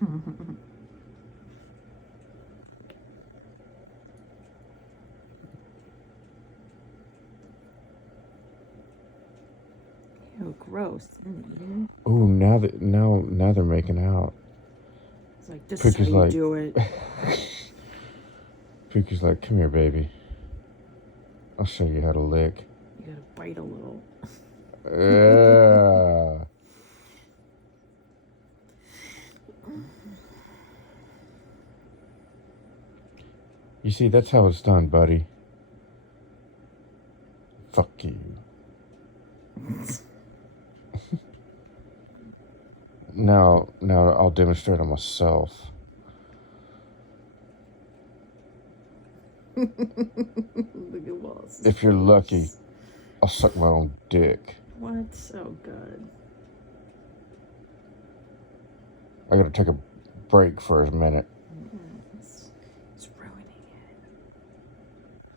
Ew, gross. Mm-hmm. Ooh, now they're making out. It's like, this Pookie's is how you like, do it. Pookie's like, come here, baby. I'll show you how to lick. You gotta bite a little. Yeah. You see, that's how it's done, buddy. Fuck you. Now I'll demonstrate on myself. Look at Wallace's If you're face. lucky, I'll suck my own dick. What? So good. I gotta take a break for a minute.